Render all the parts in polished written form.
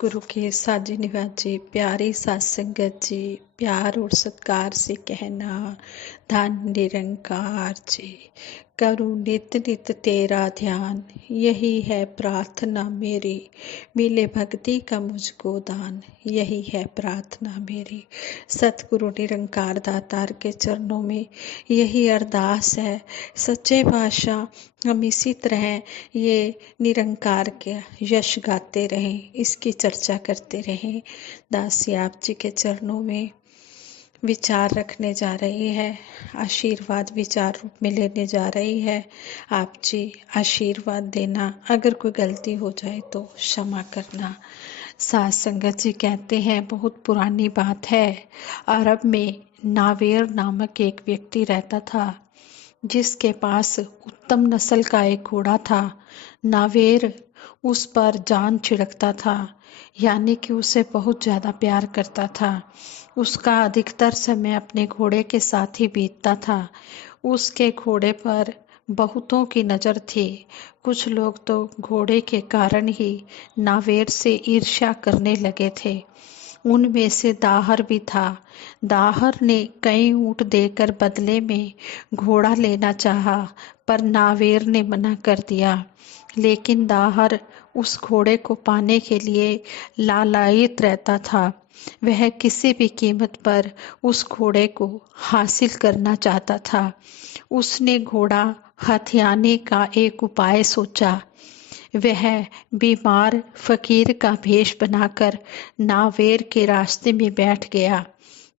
गुरु के साजे निवाजे प्यारे सात संगत जी, प्यार और सत्कार से कहना, धन निरंकार जी, करूँ नित नित तेरा ध्यान। यही है प्रार्थना मेरी, मिले भक्ति का मुझको दान। यही है प्रार्थना मेरी। सतगुरु निरंकार दातार के चरणों में यही अरदास है। सच्चे पातशाह हम इसी तरह ये निरंकार के यश गाते रहें, इसकी चर्चा करते रहें। दासी आप जी के चरणों में विचार रखने जा रही है, आशीर्वाद विचार रूप में लेने जा रही है। आप जी आशीर्वाद देना, अगर कोई गलती हो जाए तो क्षमा करना। सात संगत जी कहते हैं, बहुत पुरानी बात है, अरब में नावेर नामक एक व्यक्ति रहता था जिसके पास उत्तम नस्ल का एक घोड़ा था। नावेर उस पर जान छिड़कता था, यानी कि उसे बहुत ज़्यादा प्यार करता था। उसका अधिकतर समय अपने घोड़े के साथ ही बीतता था। उसके घोड़े पर बहुतों की नज़र थी। कुछ लोग तो घोड़े के कारण ही नावेर से ईर्ष्या करने लगे थे। उनमें से दाहर भी था। दाहर ने कई ऊँट देकर बदले में घोड़ा लेना चाहा, पर नावेर ने मना कर दिया। लेकिन दाहर उस घोड़े को पाने के लिए लालायित रहता था। वह किसी भी कीमत पर उस घोड़े को हासिल करना चाहता था। उसने घोड़ा हथियाने का एक उपाय सोचा। वह बीमार फकीर का भेष बनाकर नावेर के रास्ते में बैठ गया।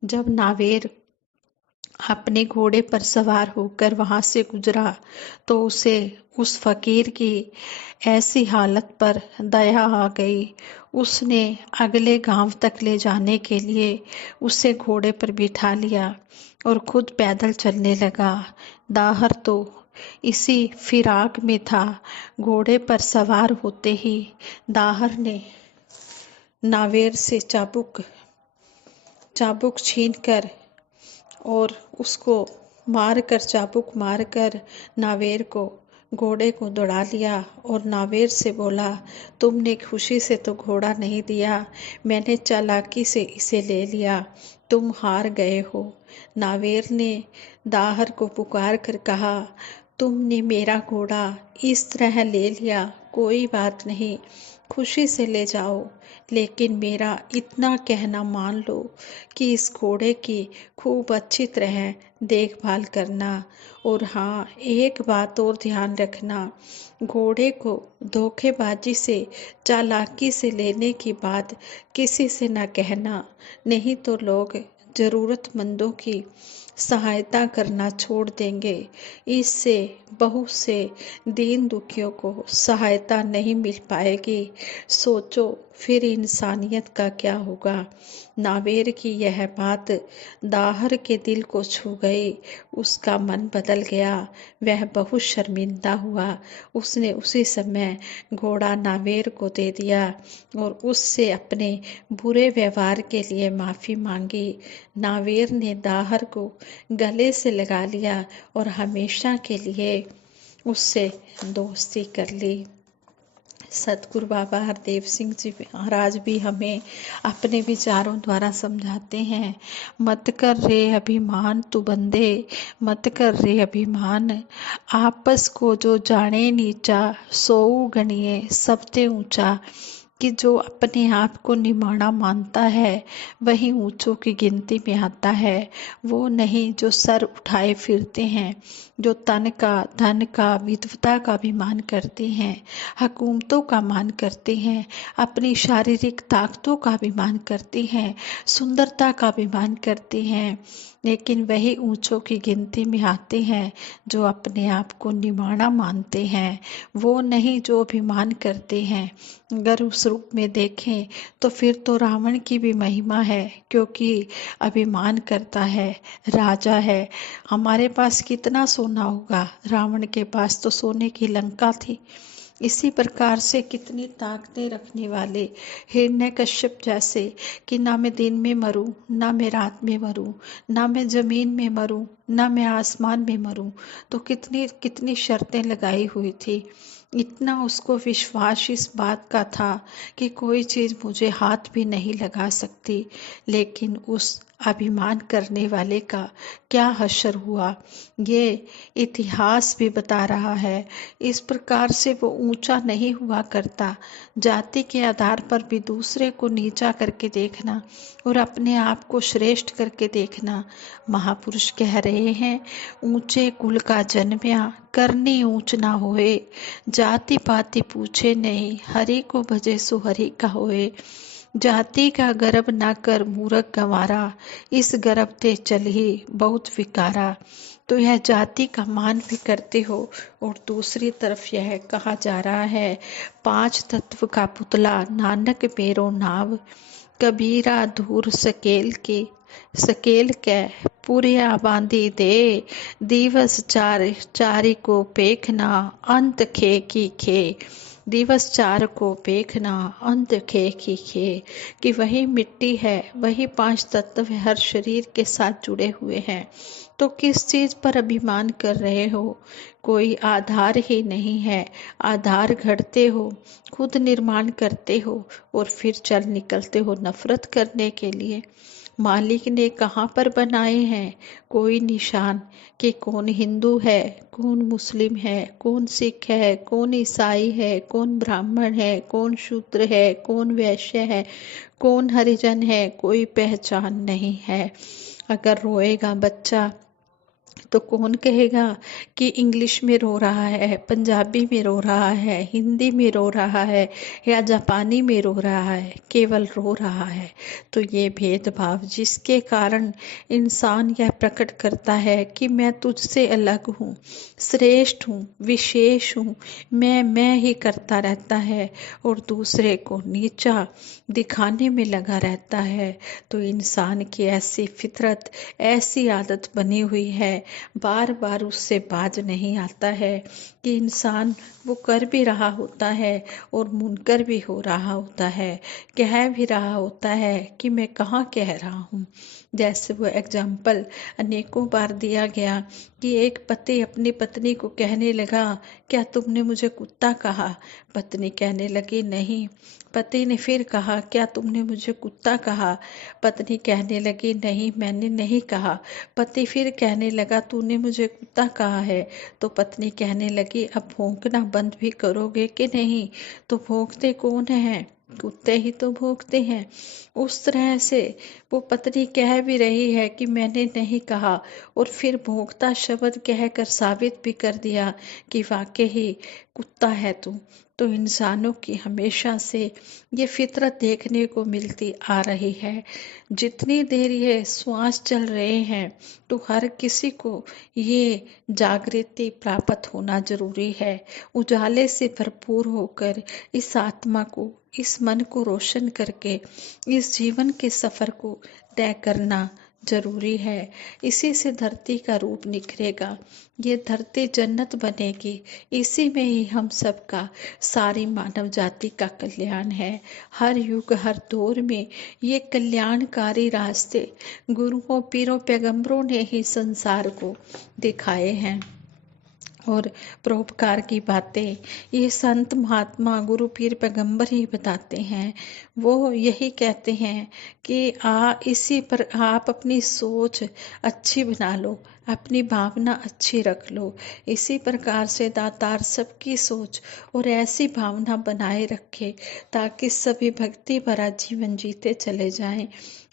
जब नावेर अपने घोड़े पर सवार होकर वहां से गुजरा तो उसे उस फकीर की ऐसी हालत पर दया आ गई। उसने अगले गांव तक ले जाने के लिए उसे घोड़े पर बिठा लिया और खुद पैदल चलने लगा। दाहर तो इसी फिराक में था। घोड़े पर सवार होते ही दाहर ने नावेर से चाबुक छीनकर और उसको चाबुक मारकर नावेर को घोड़े को दौड़ा लिया और नावेर से बोला, तुमने खुशी से तो घोड़ा नहीं दिया, मैंने चालाकी से इसे ले लिया, तुम हार गए हो। नावेर ने दाहर को पुकार कर कहा, तुमने मेरा घोड़ा इस तरह ले लिया, कोई बात नहीं, खुशी से ले जाओ, लेकिन मेरा इतना कहना मान लो कि इस घोड़े की खूब अच्छी तरह देखभाल करना। और हाँ, एक बात और ध्यान रखना, घोड़े को धोखेबाजी से चालाकी से लेने की बात किसी से न कहना, नहीं तो लोग ज़रूरतमंदों की सहायता करना छोड़ देंगे। इससे बहुत से दीन दुखियों को सहायता नहीं मिल पाएगी। सोचो फिर इंसानियत का क्या होगा। नावेर की यह बात दाहर के दिल को छू गई। उसका मन बदल गया। वह बहुत शर्मिंदा हुआ। उसने उसी समय घोड़ा नावेर को दे दिया और उससे अपने बुरे व्यवहार के लिए माफ़ी मांगी। नावेर ने दाहर को गले से लगा लिया और हमेशा के लिए उससे दोस्ती कर ली। सतगुरु बाबा हरदेव सिंह जी महाराज भी हमें अपने विचारों द्वारा समझाते हैं, मत कर रे अभिमान तू बंदे, मत कर रे अभिमान, आपस को जो जाने नीचा, सोऊ गणिए सबते ऊंचा। कि जो अपने आप को निमाना मानता है वही ऊंचों की गिनती में आता है। वो नहीं जो सर उठाए फिरते हैं, जो तन का, धन का, विद्वता का भी मान करते हैं, हुकूमतों का मान करते हैं, अपनी शारीरिक ताकतों का भी मान करते हैं, सुंदरता का भी मान करते हैं, लेकिन वही ऊंचों की गिनती में आते हैं जो अपने आप को निमाना मानते हैं। वो नहीं जो अभिमान करते हैं। अगर उस रूप में देखें तो फिर तो रावण की भी महिमा है, क्योंकि अभिमान करता है, राजा है। हमारे पास कितना सोना होगा, रावण के पास तो सोने की लंका थी। इसी प्रकार से कितनी ताकतें रखने वाले हिरण्यकश्यप जैसे कि ना मैं दिन में मरूं, ना मैं रात में मरूं, ना मैं जमीन में मरूं, ना मैं आसमान में मरूं, तो कितनी कितनी शर्तें लगाई हुई थी। इतना उसको विश्वास इस बात का था कि कोई चीज़ मुझे हाथ भी नहीं लगा सकती। लेकिन उस अभिमान करने वाले का क्या हश्र हुआ, ये इतिहास भी बता रहा है। इस प्रकार से वो ऊंचा नहीं हुआ करता। जाति के आधार पर भी दूसरे को नीचा करके देखना और अपने आप को श्रेष्ठ करके देखना। महापुरुष कह रहे हैं, ऊंचे कुल का जन्म्या करनी ऊंच ना होए, जाति पाति पूछे नहीं, हरि को भजे सो हरि का होए। जाति का गर्व न कर मूरख गंवारा, इस गर्व ते चल ही बहुत विकारा। तो यह जाति का मान भी करते हो और दूसरी तरफ यह कहा जा रहा है, पांच तत्व का पुतला नानक मेरो नाव, कबीरा दूर सकेल के पुरिया बांधी दे, दिवस चारी को पेखना अंत खे की खे। दिवस चार को पेखना अंत खे की खे, कि वही मिट्टी है, वही पांच तत्व हर शरीर के साथ जुड़े हुए हैं। तो किस चीज पर अभिमान कर रहे हो? कोई आधार ही नहीं है। आधार घड़ते हो, खुद निर्माण करते हो और फिर चल निकलते हो नफरत करने के लिए। मालिक ने कहाँ पर बनाए हैं कोई निशान, कि कौन हिंदू है, कौन मुस्लिम है, कौन सिख है, कौन ईसाई है, कौन ब्राह्मण है, कौन शूद्र है, कौन वैश्य है, कौन हरिजन है, कोई पहचान नहीं है। अगर रोएगा बच्चा तो कौन कहेगा कि इंग्लिश में रो रहा है, पंजाबी में रो रहा है, हिंदी में रो रहा है या जापानी में रो रहा है, केवल रो रहा है। तो ये भेदभाव जिसके कारण इंसान यह प्रकट करता है कि मैं तुझसे अलग हूँ, श्रेष्ठ हूँ, विशेष हूँ, मैं ही करता रहता है और दूसरे को नीचा दिखाने में लगा रहता है। तो इंसान की ऐसी फितरत, ऐसी आदत बनी हुई है, बार बार उससे बाज नहीं आता है कि इंसान वो कर भी रहा होता है और मुनकर भी हो रहा होता है, कह भी रहा होता है कि मैं कहाँ कह रहा हूँ। जैसे वो एग्जाम्पल अनेकों बार दिया गया कि एक पति अपनी पत्नी को कहने लगा, क्या तुमने मुझे कुत्ता कहा? पत्नी कहने लगी नहीं। पति ने फिर कहा, क्या तुमने मुझे कुत्ता कहा? पत्नी कहने लगी नहीं, मैंने नहीं कहा। पति फिर कहने लगा, तूने मुझे कुत्ता कहा है। तो पत्नी कहने लगी, अब भौंकना बंद भी करोगे कि नहीं? तो भौंकते कौन है? कुत्ते ही तो भौंकते हैं। उस तरह से वो पत्नी कह भी रही है कि मैंने नहीं कहा और फिर भौंकता शब्द कहकर साबित भी कर दिया कि वाकई ही कुत्ता है तू। तो इंसानों की हमेशा से ये फितरत देखने को मिलती आ रही है। जितनी देर ये श्वास चल रहे हैं तो हर किसी को ये जागृति प्राप्त होना जरूरी है। उजाले से भरपूर होकर इस आत्मा को, इस मन को रोशन करके इस जीवन के सफर को तय करना जरूरी है। इसी से धरती का रूप निखरेगा, ये धरती जन्नत बनेगी। इसी में ही हम सबका, सारी मानव जाति का कल्याण है। हर युग हर दौर में ये कल्याणकारी रास्ते गुरुओं, पीरों, पैगंबरों ने ही संसार को दिखाए हैं। और परोपकार की बातें ये संत महात्मा गुरु पीर पैगंबर ही बताते हैं। वो यही कहते हैं कि इसी पर आप अपनी सोच अच्छी बना लो, अपनी भावना अच्छी रख लो। इसी प्रकार से दातार सबकी सोच और ऐसी भावना बनाए रखे ताकि सभी भक्ति भरा जीवन जीते चले जाएं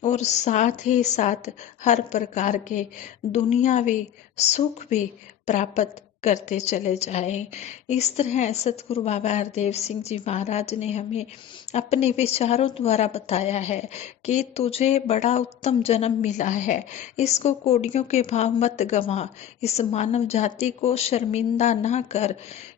और साथ ही साथ हर प्रकार के दुनियावी सुख भी प्राप्त करते चले जाएं। इस तरह सतगुरु बाबा हरदेव सिंह जी महाराज ने हमें अपने विचारों द्वारा बताया है कि तुझे बड़ा उत्तम जन्म मिला है, इसको कोड़ियों के भाव मत गवा, इस मानव जाति को शर्मिंदा ना कर,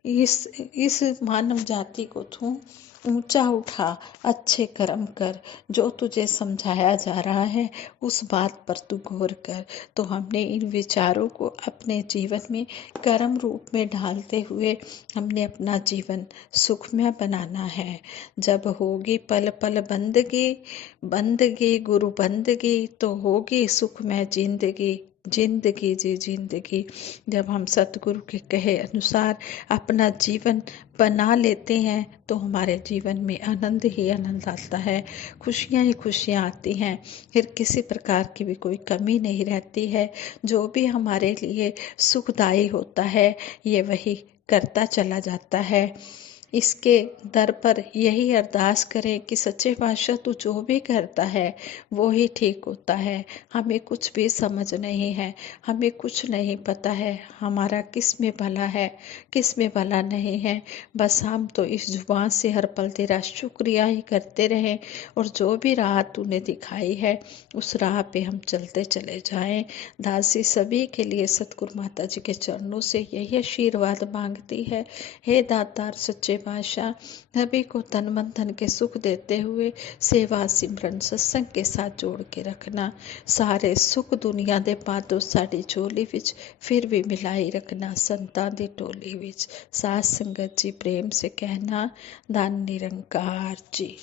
इस मानव जाति को तू ऊंचा उठा, अच्छे कर्म कर। जो तुझे समझाया जा रहा है उस बात पर तू गौर कर। तो हमने इन विचारों को अपने जीवन में कर्म रूप में ढालते हुए हमने अपना जीवन सुखमय बनाना है। जब होगी पल पल बंदगी, बंदगी गुरु बंदगी, तो होगी सुखमय जिंदगी, जिंदगी जी जिंदगी। जब हम सतगुरु के कहे अनुसार अपना जीवन बना लेते हैं तो हमारे जीवन में आनंद ही आनंद आता है, खुशियाँ ही खुशियाँ आती हैं, फिर किसी प्रकार की भी कोई कमी नहीं रहती है। जो भी हमारे लिए सुखदायी होता है ये वही करता चला जाता है। इसके दर पर यही अरदास करें कि सच्चे पातशाह तू जो भी करता है वो ही ठीक होता है। हमें कुछ भी समझ नहीं है, हमें कुछ नहीं पता है हमारा किस में भला है किस में भला नहीं है। बस हम तो इस जुबान से हर पल तेरा शुक्रिया ही करते रहें और जो भी राह तूने दिखाई है उस राह पे हम चलते चले जाएं। दासी सभी के लिए सतगुरु माता जी के चरणों से यही आशीर्वाद मांगती है। हे दातार सच्चे पातशाह, सभी को तन मन धन के सुख देते हुए सेवा सिमरन सत्संग के साथ जोड़ के रखना। सारे सुख दुनिया दे पादो साड़ी झोली विच फिर भी मिलाई रखना संतां दी टोली विच। साथ संगत जी प्रेम से कहना धन निरंकार जी।